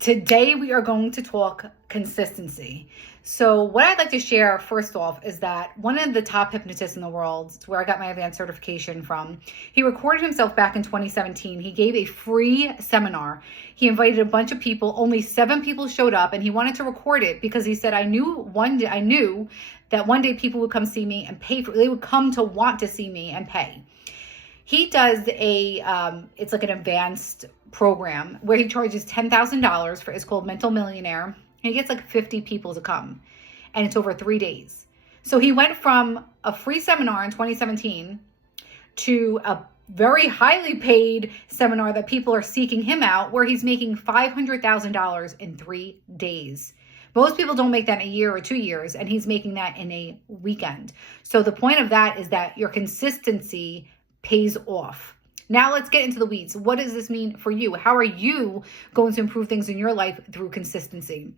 Today we are going to talk consistency. So what I'd like to share first off is that one of the top hypnotists in the world, it's where I got my advanced certification from, he recorded himself back in 2017. He gave a free seminar. He invited a bunch of people. Only 7 people showed up, and he wanted to record it because he said, I knew that one day people would come see me and pay for it. They would come to want to see me and pay. He does it's like an advanced program where he charges $10,000 for, it's called Mental Millionaire. And he gets like 50 people to come, and it's over 3 days. So he went from a free seminar in 2017 to a very highly paid seminar that people are seeking him out, where he's making $500,000 in 3 days. Most people don't make that in a year or 2 years, and he's making that in a weekend. So the point of that is that your consistency pays off. Now let's get into the weeds. What does this mean for you? How are you going to improve things in your life through consistency?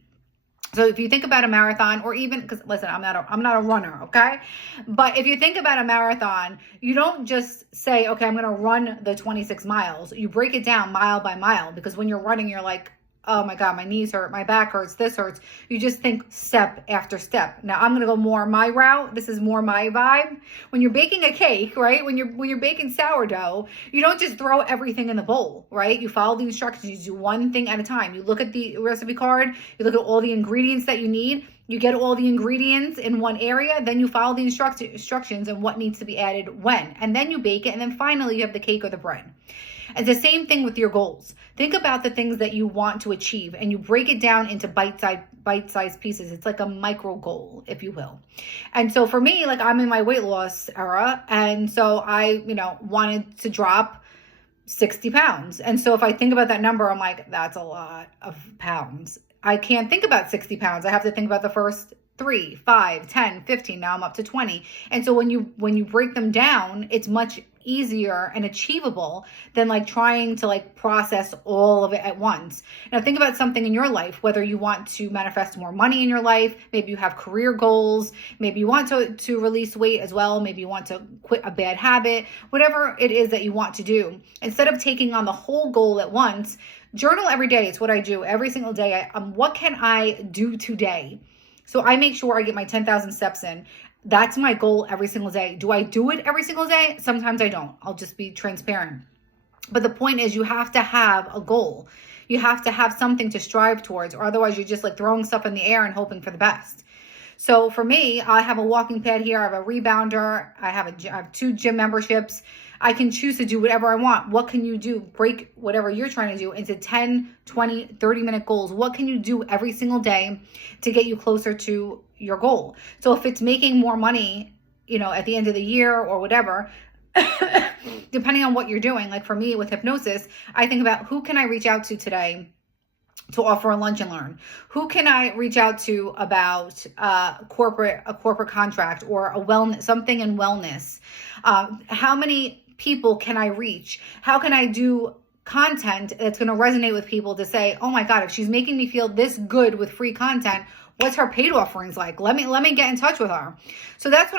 So if you think about a marathon, or even, because listen, I'm not a runner, okay? But if you think about a marathon, you don't just say, okay, I'm going to run the 26 miles. You break it down mile by mile, because when you're running, you're like, oh my God, my knees hurt, my back hurts, this hurts. You just think step after step. Now I'm going to go more my route. This is more my vibe. When you're baking a cake, right? When you're baking sourdough, you don't just throw everything in the bowl, right? You follow the instructions. You do one thing at a time. You look at the recipe card. You look at all the ingredients that you need. You get all the ingredients in one area. Then you follow the instructions and what needs to be added when. And then you bake it. And then finally you have the cake or the bread. And the same thing with your goals. Think about the things that you want to achieve, and you break it down into bite-sized pieces. It's like a micro goal, if you will. And so for me, like, I'm in my weight loss era, and so I, wanted to drop 60 pounds. And so if I think about that number, I'm like, that's a lot of pounds. I can't think about 60 pounds. I have to think about the first 3, 5, 10, 15. Now I'm up to 20. And so when you break them down, it's much easier and achievable than like trying to like process all of it at once. Now think about something in your life, whether you want to manifest more money in your life, maybe you have career goals, maybe you want to release weight as well, maybe you want to quit a bad habit, whatever it is that you want to do. Instead of taking on the whole goal at once, journal every day. It's what I do every single day. What can I do today? So I make sure I get my 10,000 steps in. That's my goal every single day. Do I do it every single day? Sometimes I don't. I'll just be transparent. But the point is, you have to have a goal. You have to have something to strive towards, or otherwise you're just like throwing stuff in the air and hoping for the best. So for me, I have a walking pad here. I have a rebounder. I have 2 gym memberships. I can choose to do whatever I want. What can you do? Break whatever you're trying to do into 10, 20, 30-minute goals. What can you do every single day to get you closer to your goal? So if it's making more money, at the end of the year or whatever, depending on what you're doing, like for me with hypnosis, I think about who can I reach out to today to offer a lunch and learn? Who can I reach out to about a corporate contract or a wellness, something in wellness? How many people can I reach? How can I do content that's going to resonate with people to say, oh my God, if she's making me feel this good with free content, what's her paid offerings like? Let me get in touch with her. So that's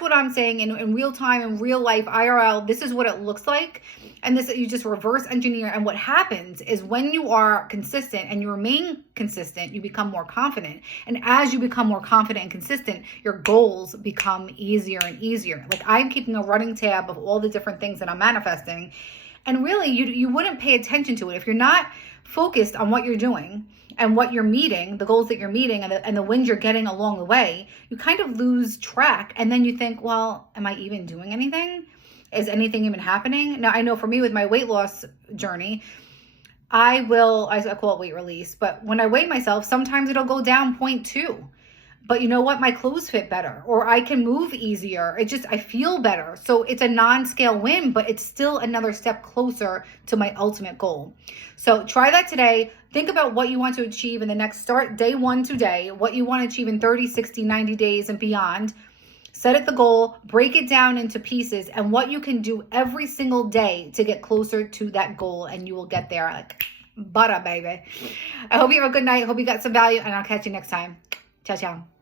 what I'm saying in real time, in real life, IRL. This is what it looks like. And this, you just reverse engineer. And what happens is when you are consistent and you remain consistent, you become more confident. And as you become more confident and consistent, your goals become easier and easier. Like I'm keeping a running tab of all the different things that I'm manifesting. And really, you wouldn't pay attention to it if you're not focused on what you're doing and what you're meeting, the goals that you're meeting and the wins you're getting along the way. You kind of lose track, and then you think, well, am I even doing anything? Is anything even happening? Now, I know for me with my weight loss journey, I call it weight release, but when I weigh myself, sometimes it'll go down 0.2. But you know what? My clothes fit better, or I can move easier. I feel better. So it's a non-scale win, but it's still another step closer to my ultimate goal. So try that today. Think about what you want to achieve in the next start day 1 today, what you want to achieve in 30, 60, 90 days and beyond. Set it the goal, break it down into pieces, and what you can do every single day to get closer to that goal, and you will get there like butter, baby. I hope you have a good night. Hope you got some value, and I'll catch you next time. Ciao, ciao.